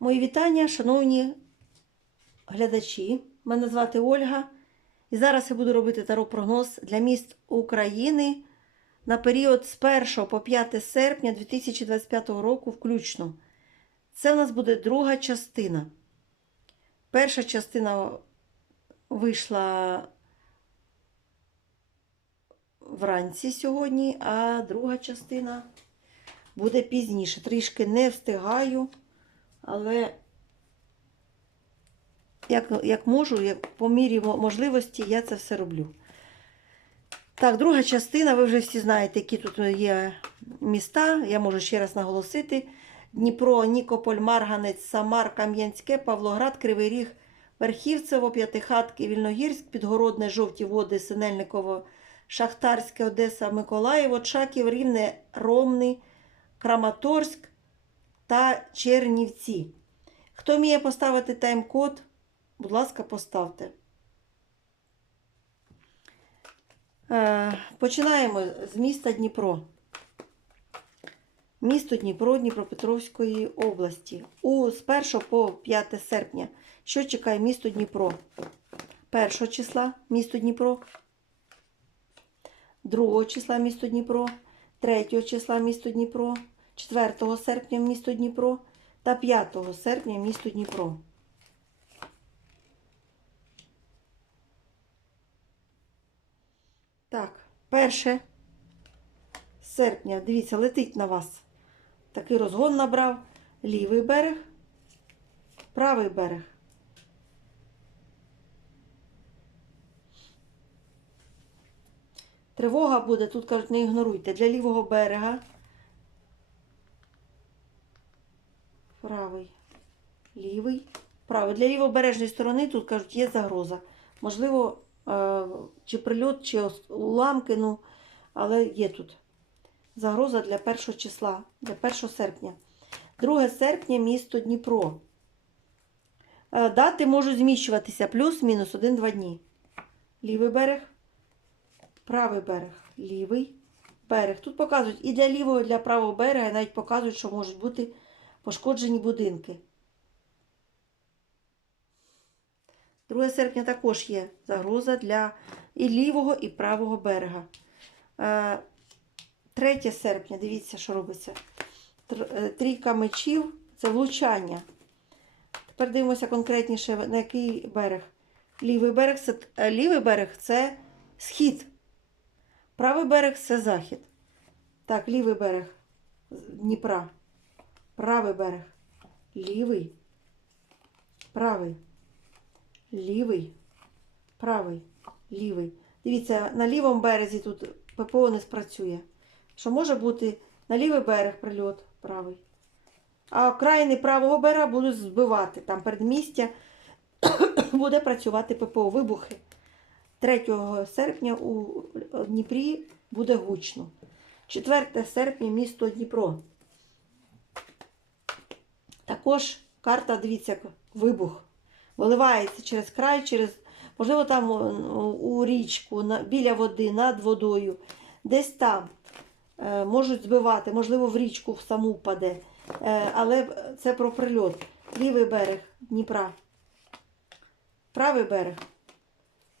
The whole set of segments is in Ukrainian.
Мої вітання, шановні глядачі. Мене звати Ольга. І зараз я буду робити таро-прогноз для міст України на період з 1 по 5 серпня 2025 року включно. Це в нас буде друга частина. Перша частина вийшла вранці сьогодні, а друга частина буде пізніше. Трішки не встигаю, але як, як можу, як по мірі можливості, я це все роблю. Так, друга частина, ви вже всі знаєте, які тут є міста. Я можу ще раз наголосити: Дніпро, Нікополь, Марганець, Самар, Кам'янське, Павлоград, Кривий Ріг, Верхівцево, П'ятихатки, Вільногірськ, Підгородне, Жовті Води, Синельниково, Шахтарське, Одеса, Миколаїв, Очаків, Рівне, Ромни, Краматорськ та Чернівці. Хто вміє поставити тайм-код, будь ласка, поставте. Е, Починаємо з міста Дніпро. Місто Дніпро Дніпропетровської області. У, з 1 по 5 серпня. Що чекає місто Дніпро? 1 числа місто Дніпро. 2 числа місто Дніпро. 3 числа місто Дніпро. 4 серпня місто Дніпро та 5 серпня місто Дніпро. Так, 1 серпня, дивіться, летить на вас. Такий розгон набрав. Лівий берег, правий берег. Тривога буде, тут кажуть, не ігноруйте. Для лівого берега. Правий, лівий, правий. Для лівобережної сторони тут кажуть, є загроза. Можливо, е, чи прильот, чи уламки, ну, але є тут. Загроза для 1 числа, для 1 серпня. 2 серпня місто Дніпро. Е, Дати можуть зміщуватися плюс-мінус 1-2 дні. Лівий берег, правий берег, лівий берег. Тут показують і для лівого, і для правого берега, навіть показують, що можуть бути пошкоджені будинки. 2 серпня також є загроза для і лівого, і правого берега. Е, 3 серпня, дивіться, що робиться. Е, Трійка мечів це влучання. Тепер дивимося конкретніше, на який берег. Лівий берег це, е, лівий берег це схід. Правий берег це захід. Так, лівий берег Дніпра. Правий берег. Лівий. Правий. Лівий. Правий. Лівий. Дивіться, на лівому березі тут ППО не спрацює. Що може бути на лівий берег прильот правий. А окраїни правого берега будуть збивати. Там передмістя буде працювати ППО. Вибухи. 3 серпня у Дніпрі буде гучно. 4 серпня місто Дніпро. Також карта, дивіться, вибух. Виливається через край, через, можливо, там у річку, біля води, над водою. Десь там е, можуть збивати, можливо, в річку саму впаде. Е, але це про прильот. Лівий берег Дніпра. Правий берег.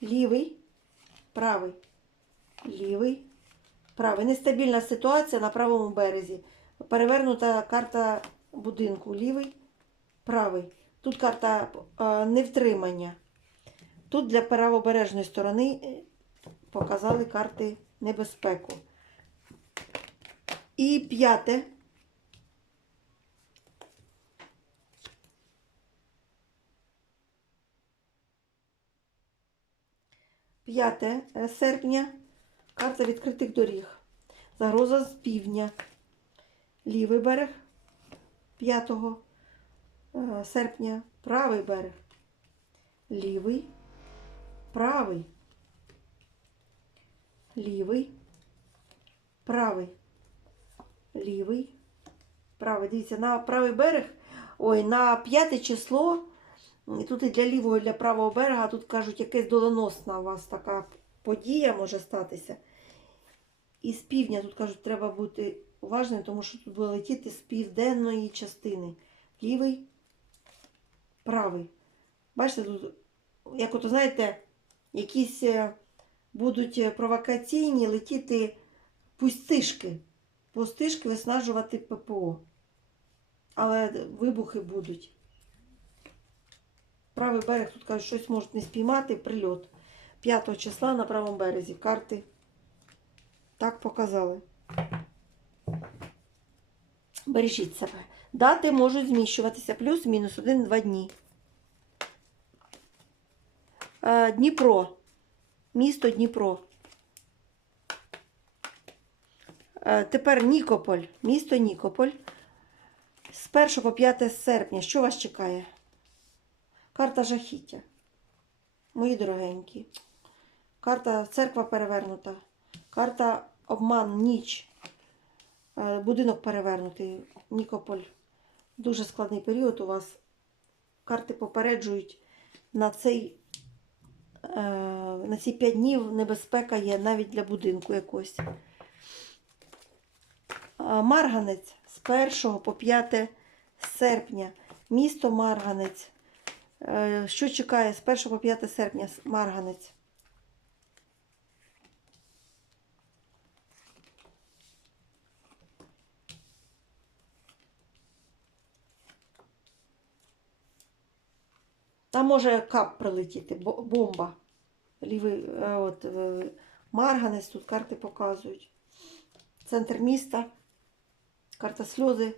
Лівий, правий, лівий, правий. Нестабільна ситуація на правому березі. Перевернута карта будинку. Лівий, правий. Тут карта е, невтримання. Тут для правобережної сторони е, показали карти небезпеку. І п'яте. П'яте е, серпня. Карта відкритих доріг. Загроза з півдня. Лівий берег 5 е, серпня. Правий берег. Лівий. Правий. Лівий. Правий. Лівий. Правий. Дивіться, на правий берег. Ой, на п'яте число. І тут і для лівого, і для правого берега, тут кажуть, якась доленосна у вас така подія може статися. І з півдня тут кажуть, треба бути уважним, тому що тут буде летіти з південної частини. Лівий, правий. Бачите, тут, як от знаєте, якісь е, будуть е, провокаційні летіти пустишки. Пустишки виснажувати ППО. Але вибухи будуть. Правий берег тут кажуть, щось можуть не спіймати, прильот. 5 числа на правому березі. Карти так показали. Бережіть себе. Дати можуть зміщуватися плюс-мінус 1-2 дні. Е, Дніпро. Місто Дніпро. Е, Тепер Нікополь. Місто Нікополь. З 1 по 5 серпня. Що вас чекає? Карта жахіття. Мої дорогенькі. Карта церква перевернута. Карта обман, ніч. Е, Будинок перевернутий. Нікополь. Дуже складний період у вас. Карти попереджують на цей е, на ці 5 днів небезпека є навіть для будинку якогось. А, Марганець з 1 по 5 серпня. Місто Марганець. Е, Що чекає з 1 по 5 серпня Марганець? Там може кап прилетіти, бомба. Лівий, е, от, е, Марганець, тут карти показують. Центр міста. Карта сльози.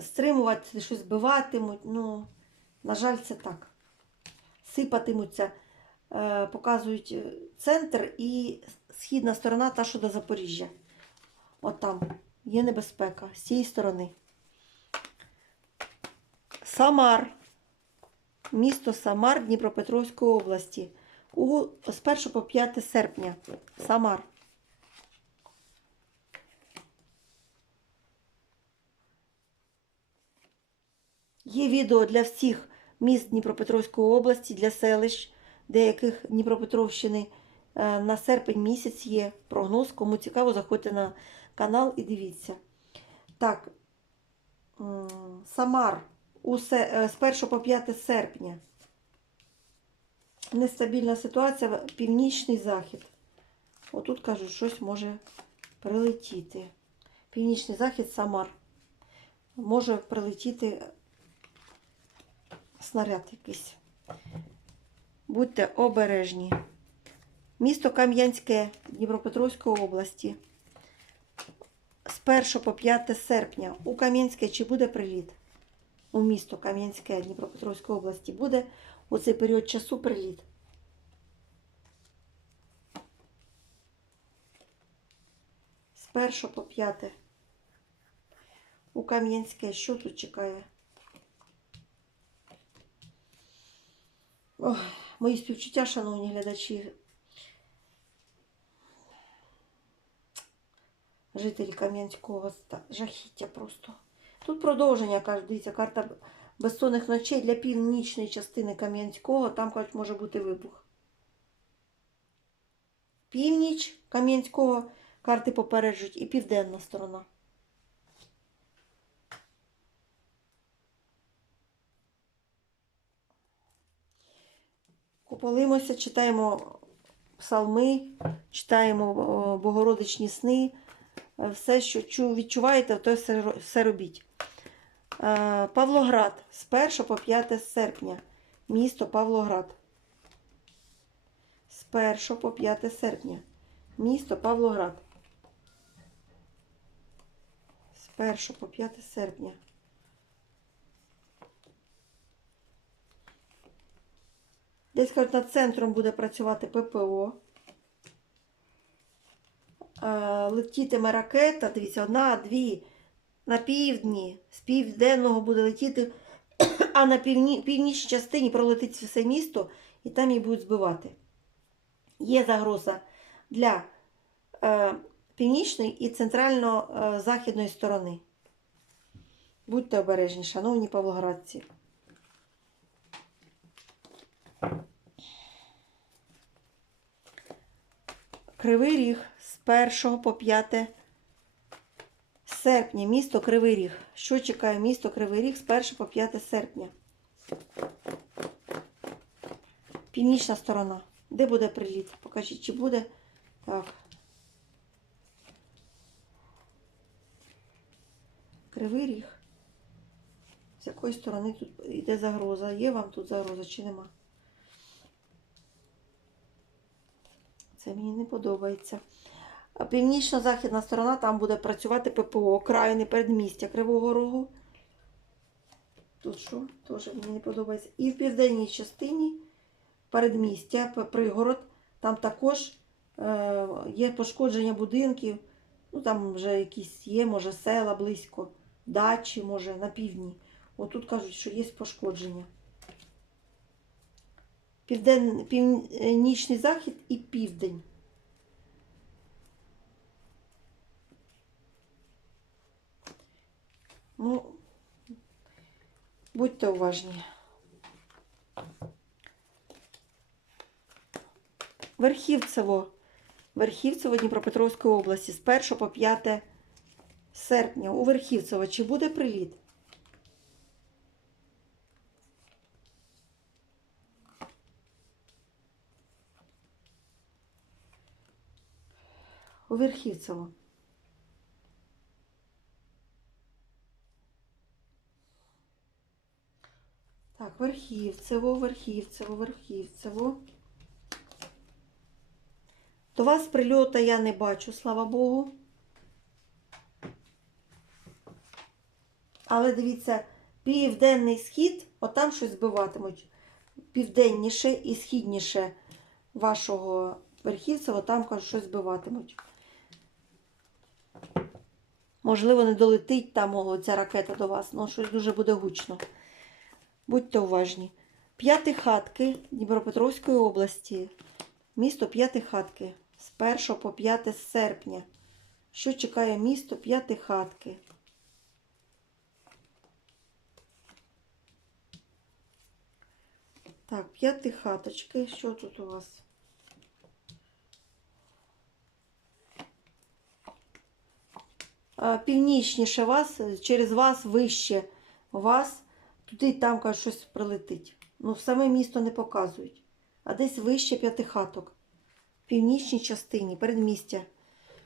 Стримувати, щось збиватимуть. Ну, на жаль, це так. Сипатимуться, е, показують центр і східна сторона та, що до Запоріжжя. От там є небезпека з цієї сторони. Самар. Місто Самар Дніпропетровської області. У, з 1 по 5 серпня. Самар. Є відео для всіх міст Дніпропетровської області, для селищ, деяких Дніпропетровщини. Е, На серпень місяць є прогноз. Кому цікаво, заходьте на канал і дивіться. Так, Самар у се- е, з 1 по 5 серпня. Нестабільна ситуація, північний захід. Отут кажуть, щось може прилетіти. Північний захід Самар. Може прилетіти снаряд якийсь. Будьте обережні. Місто Кам'янське Дніпропетровської області. З 1 по 5 серпня у Кам'янське чи буде приліт? У місто Кам'янське Дніпропетровської області буде у цей період часу приліт. З 1 по 5 у Кам'янське що тут чекає? Ох, мої співчуття, шановні глядачі. Жителі Кам'янського жахіття просто. Тут продовження, кажуть, дивіться, карта безсонних ночей для північної частини Кам'янського. Там, кажуть, може бути вибух. Північ Кам'янського карти попереджують і південна сторона. Куполимося, читаємо псалми, читаємо богородичні сни. Е, Все, що відчуваєте, то все, робіть. Е, Павлоград з 1 по 5 серпня. Місто Павлоград. З 1 по 5 серпня. Місто Павлоград. З 1 по 5 серпня. Десь кажуть, над центром буде працювати ППО. Е, Летітиме ракета, дивіться, одна, дві. На півдні, з південного буде летіти, а на півні, північній частині пролетить все місто і там її будуть збивати. Є загроза для е, північної і центрально-західної сторони. Будьте обережні, шановні павлоградці. Кривий ріг з 1 по 5 серпня, місто Кривий Ріг. Що чекає місто Кривий Ріг з 1 по 5 серпня? Північна сторона. Де буде приліт? Покажіть, чи буде. Так. Кривий ріг. З якої сторони тут йде загроза? Є вам тут загроза чи нема? Це мені не подобається. Північно-західна сторона там буде працювати ППО, окраїни передмістя Кривого Рогу. Тут що? Теж мені не подобається. І в південній частині передмістя, пригород, там також е, є пошкодження будинків. Ну там вже якісь є, може, села близько, дачі, може, на півдні. Отут кажуть, що є пошкодження. Півден... Північний захід і південь. Ну, будьте уважні. Верхівцево. Верхівцево Дніпропетровської області з 1 по 5 серпня. У Верхівцево. Чи буде приліт? У Верхівцево. Верхівцево, Верхівцево, Верхівцево. До вас прильота я не бачу, слава Богу. Але дивіться, південний схід, отам щось збиватимуть. Південніше і східніше вашого верхівцева, там кажуть, щось збиватимуть. Можливо, не долетить там ця ракета до вас, але щось дуже буде гучно. Будьте уважні. П'яти хатки Дніпропетровської області. Місто П'яти хатки з 1 по 5 серпня. Що чекає місто П'яти хатки? Так, п'яти хаточки. Що тут у вас? Північніше вас, через вас, вище вас. Туди і там кажуть, щось прилетить. Ну, саме місто не показують. А десь вище п'яти хаток. В північній частині, передмістя,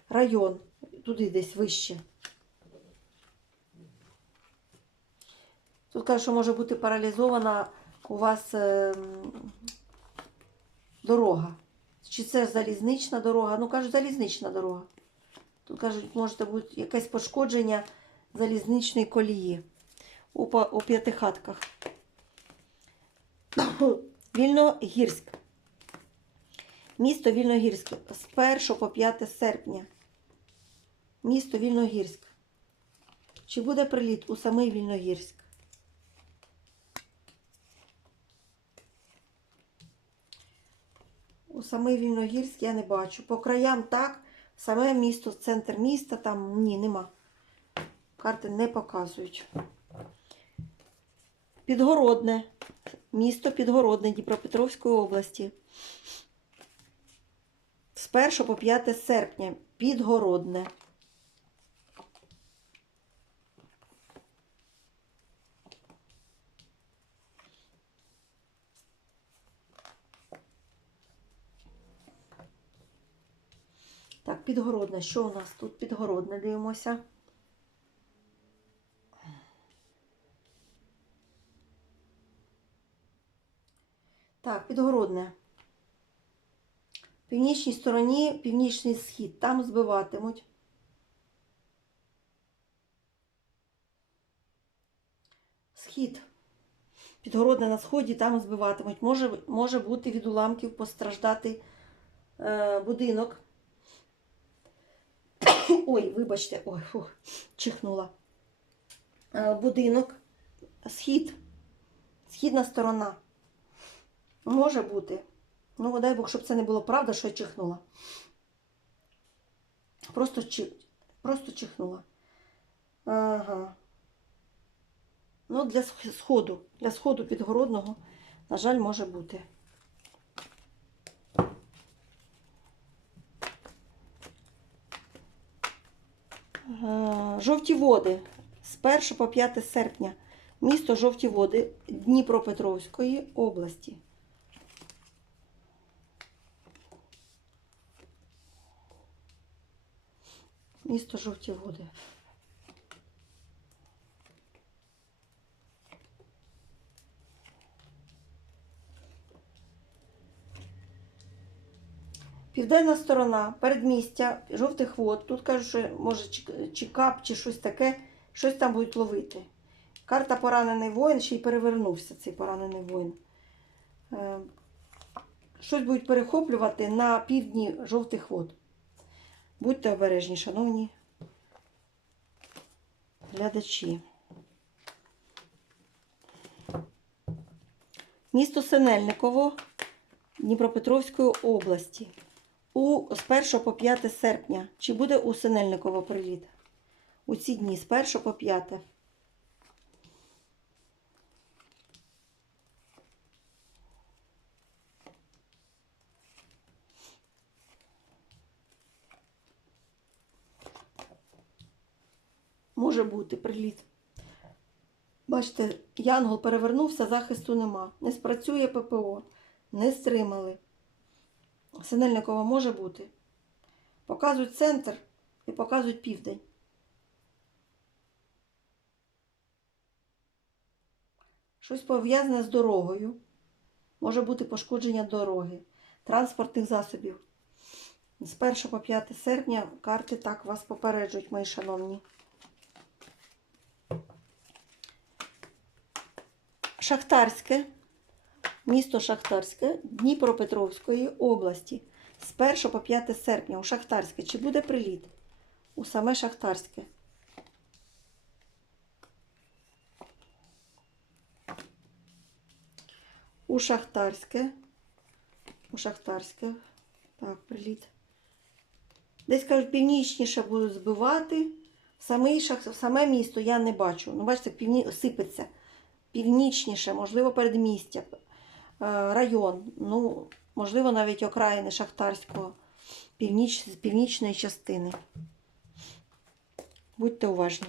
район. Туди десь вище. Тут кажуть, що може бути паралізована у вас е, дорога. Чи це залізнична дорога? Ну, кажуть, залізнична дорога. Тут кажуть, може бути якесь пошкодження залізничної колії у, у п'ятихатках. Вільногірськ. Місто Вільногірськ з 1 по 5 серпня. Місто Вільногірськ. Чи буде приліт у самий Вільногірськ? У самий Вільногірськ я не бачу. По краям так, саме місто, центр міста, там ні, нема. Карти не показують. Підгородне. Місто Підгородне Дніпропетровської області. З 1 по 5 серпня. Підгородне. Так, підгородне. Що у нас тут? Підгородне дивимося. Так, підгородне. В північній стороні північний схід. Там збиватимуть. Схід. Підгородне на сході, там збиватимуть. Може, може бути від уламків постраждати е, будинок. Ой, вибачте, ой, фух, чихнула. Е, будинок, схід, східна сторона. Може бути. Ну, дай Бог, щоб це не було правда, що я чихнула. Просто, чи... Просто чихнула. Ага. Ну, для сходу, для сходу підгородного, на жаль, може бути. Жовті води з 1 по 5 серпня. Місто Жовті води Дніпропетровської області. Місто Жовті води. Південна сторона, передмістя, жовтих вод. Тут кажуть, що може чи- чи щось таке, щось там будуть ловити. Карта поранений воїн, ще й перевернувся цей поранений воїн. Е, Щось будуть перехоплювати на півдні жовтих вод. Будьте обережні, шановні глядачі. Місто Синельниково Дніпропетровської області. У, з 1 по 5 серпня. Чи буде у Синельниково приліт? У ці дні з 1 по 5. Може бути приліт. Бачите, Янгол перевернувся, захисту нема. Не спрацює ППО. Не стримали. Синельникова може бути. Показують центр і показують південь. Щось пов'язане з дорогою. Може бути пошкодження дороги, транспортних засобів. З 1 по 5 серпня карти так вас попереджують, мої шановні. Шахтарське, місто Шахтарське Дніпропетровської області з 1 по 5 серпня у Шахтарське. Чи буде приліт? У саме Шахтарське. У Шахтарське. У Шахтарське. Так, приліт. Десь кажуть, північніше будуть збивати. Саме, шах... саме місто я не бачу. Ну, бачите, півні... сипеться. Північніше, можливо, передмістя, е, район. Ну, можливо, навіть окраїни Шахтарського, північ... північної частини. Будьте уважні.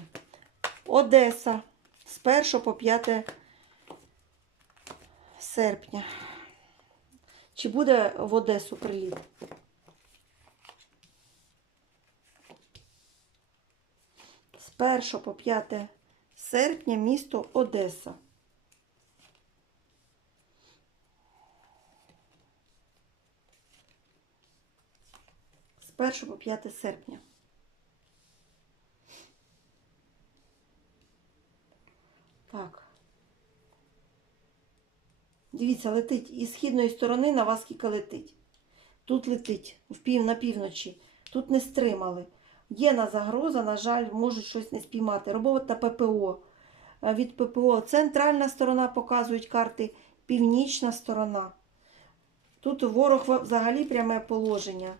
Одеса з 1 по 5 серпня. Чи буде в Одесу приліт? З 1 по 5 серпня місто Одеса. З 1 по 5 серпня. Так. Дивіться, летить із східної сторони на вас скільки летить. Тут летить на півночі. Тут не стримали. Є на загроза, на жаль, можуть щось не спіймати. Робота ППО. Е, Від ППО центральна сторона показують карти, північна сторона. Тут ворог взагалі пряме положення.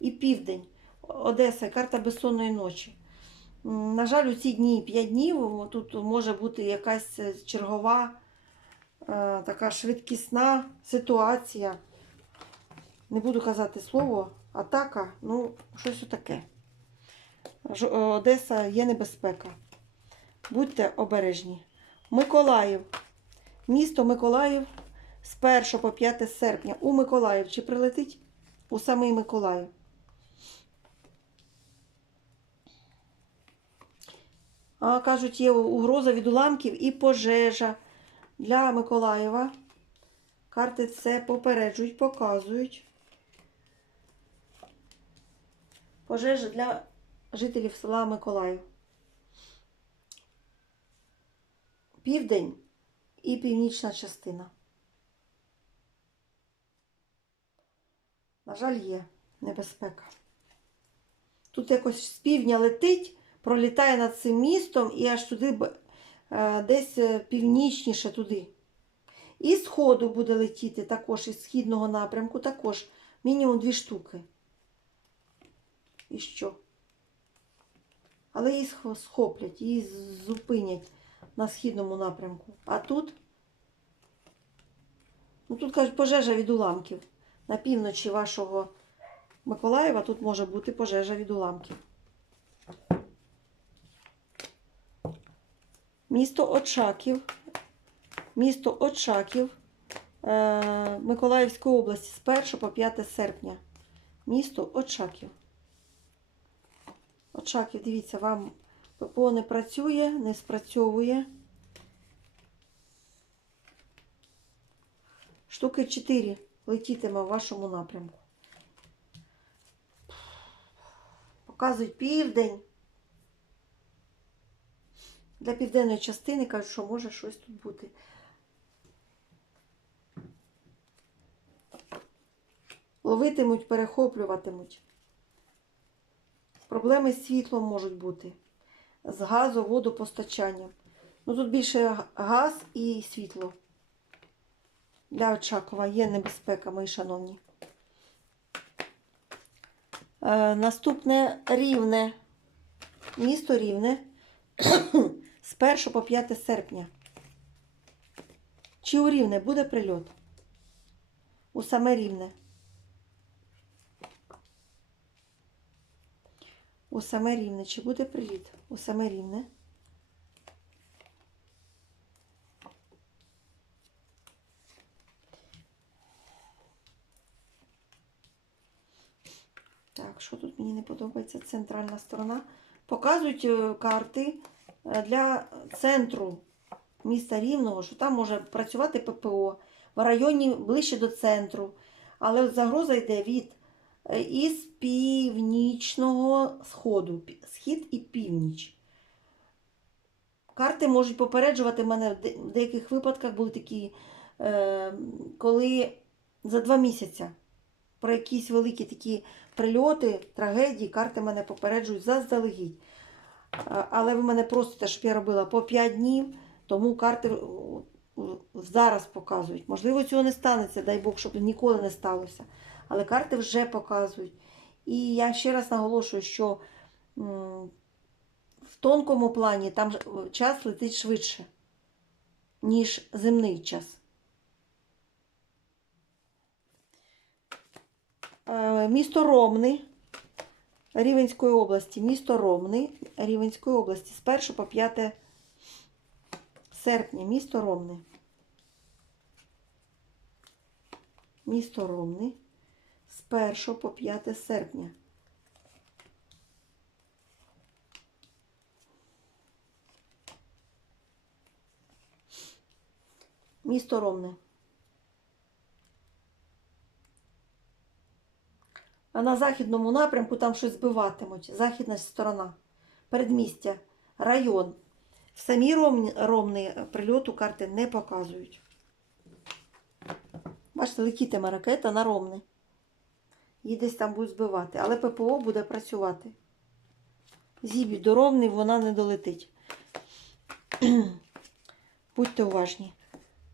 І південь. Одеса, карта безсонної ночі. На жаль, у ці дні 5 днів тут може бути якась е, чергова е, така швидкісна ситуація. Не буду казати слово, атака, ну, щось отаке. Ж- е, Одеса є небезпека. Будьте обережні. Миколаїв. Місто Миколаїв з 1 по 5 серпня. У Миколаїв чи прилетить? У самий Миколаїв. Кажуть, є угроза від уламків і пожежа для Миколаєва. Карти це попереджують, показують. Пожежа для жителів села Миколаїв. Південь і північна частина. На жаль, є небезпека. Тут якось з півдня летить, пролітає над цим містом і аж туди е, десь е, північніше туди. І з буде летіти також, із східного напрямку також. Мінімум дві штуки. І що? Але її схоплять, її зупинять на східному напрямку. А тут? Ну тут кажуть пожежа від уламків. На півночі вашого Миколаєва тут може бути пожежа від уламків. Місто Очаків. Місто Очаків е, Миколаївської області з 1 по 5 серпня. Місто Очаків. Очаків, дивіться, вам ППО не працює, не спрацьовує. Штуки 4 летітиме в вашому напрямку. Показують південь. Для південної частини кажуть, що може щось тут бути. Ловитимуть, перехоплюватимуть. Проблеми з світлом можуть бути. З газу, водопостачанням. Ну тут більше газ і світло. Для Очакова є небезпека, мої шановні. Е, наступне рівне. Місто рівне з 1 по 5 серпня. Чи у рівне буде прильот? У саме рівне. У саме рівне. Чи буде приліт? У саме рівне. Так, що тут мені не подобається? Центральна сторона. Показують е, карти для центру міста Рівного, що там може працювати ППО в районі ближче до центру. Але загроза йде від е, із північного сходу, схід і північ. Карти можуть попереджувати мене в деяких випадках були такі, е, коли за два місяці про якісь великі такі прильоти, трагедії, карти мене попереджують заздалегідь. Але ви мене просите, щоб я робила по 5 днів, тому карти е, зараз показують. Можливо, цього не станеться, дай Бог, щоб ніколи не сталося. Але карти вже показують. І я ще раз наголошую, що в тонкому плані там е, час летить швидше, ніж земний час. Е, Місто Ромни Рівенської області. Місто Ромни Рівенської області з 1 по 5 серпня. Місто Ромни. Місто Ромни з 1 по 5 серпня. Місто Ромне. А на західному напрямку там щось збиватимуть. Західна сторона. Передмістя, район. В самі Ромни прильоту карти не показують. Бачите, летітиме ракета на Ромни. Її десь там будуть збивати. Але ППО буде працювати. Зібі до Ромни вона не долетить. Будьте уважні.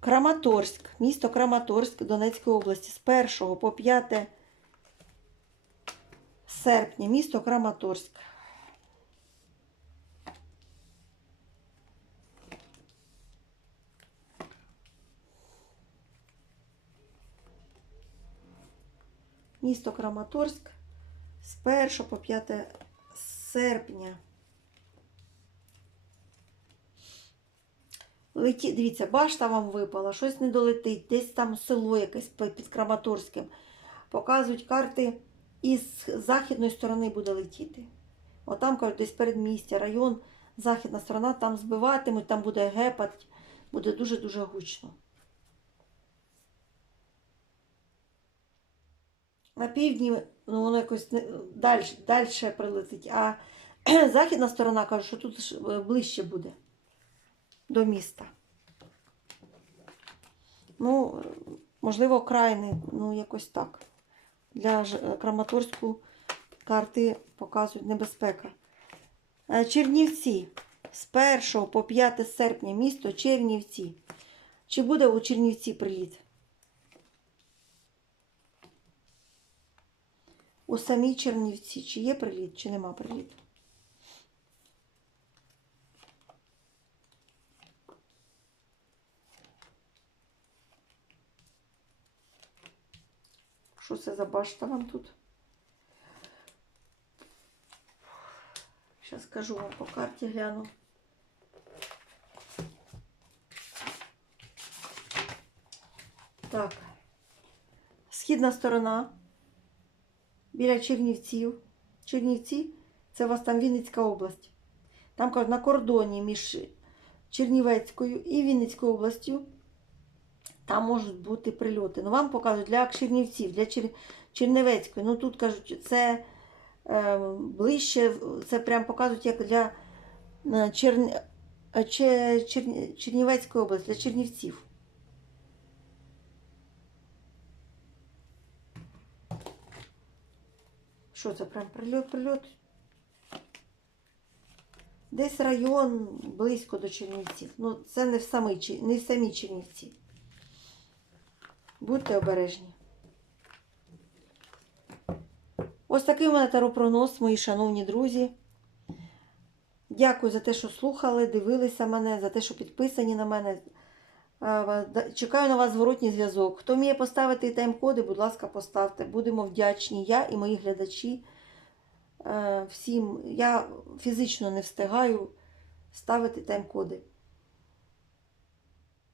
Краматорськ, місто Краматорськ Донецької області з 1 по 5 серпня, місто Краматорськ. Місто Краматорськ з 1 по 5 серпня. Леті, дивіться, башта вам випала, щось не долетить, десь там село якесь під Краматорським. Показують карти, і з західної сторони буде летіти. Отам, кажуть, десь передмістя, район, західна сторона, там збиватимуть, там буде гепать, буде дуже-дуже гучно. На півдні ну, воно якось далі, далі прилетить, а західна сторона каже, що тут е, ближче буде до міста. Ну, можливо, крайни, ну, якось так. Для е, Краматорську карти показують небезпека. Е, Чернівці. З 1 по 5 серпня місто Чернівці. Чи буде у Чернівці приліт? У самій Чернівці. Чи є приліт, чи нема приліту? Що це за башта вам тут? Зараз скажу вам по карті гляну. Так, східна сторона біля Чернівців. Чернівці це у вас там Вінницька область. Там на кордоні між Чернівецькою і Вінницькою областю. Там можуть бути прильоти. Ну, вам показують для Чернівців, для Чер... Чернівецької. Ну тут кажуть, це е, ближче, це прям показують як для е, Черн... е, Чернівецької області, для Чернівців. Що це прям прильот, прильот? Десь район близько до Чернівців. Ну, це не в самій, не в самій Чернівці. Будьте обережні. Ось такий у мене таропрогноз, мої шановні друзі. Дякую за те, що слухали, дивилися мене, за те, що підписані на мене. Е, Чекаю на вас зворотній зв'язок. Хто вміє поставити тайм-коди, будь ласка, поставте. Будемо вдячні. Я і мої глядачі. Е, Всім я фізично не встигаю ставити тайм-коди.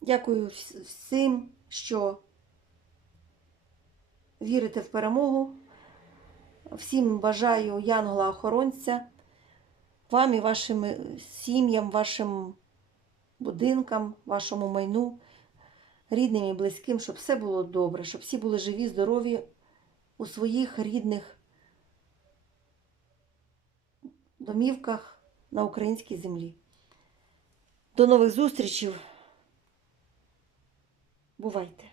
Дякую всім, що вірите в перемогу. Всім бажаю янгола-охоронця, вам і вашим сім'ям, вашим будинкам, вашому майну, рідним і близьким, щоб все було добре, щоб всі були живі, здорові у своїх рідних домівках на українській землі. До нових зустрічей. Бувайте!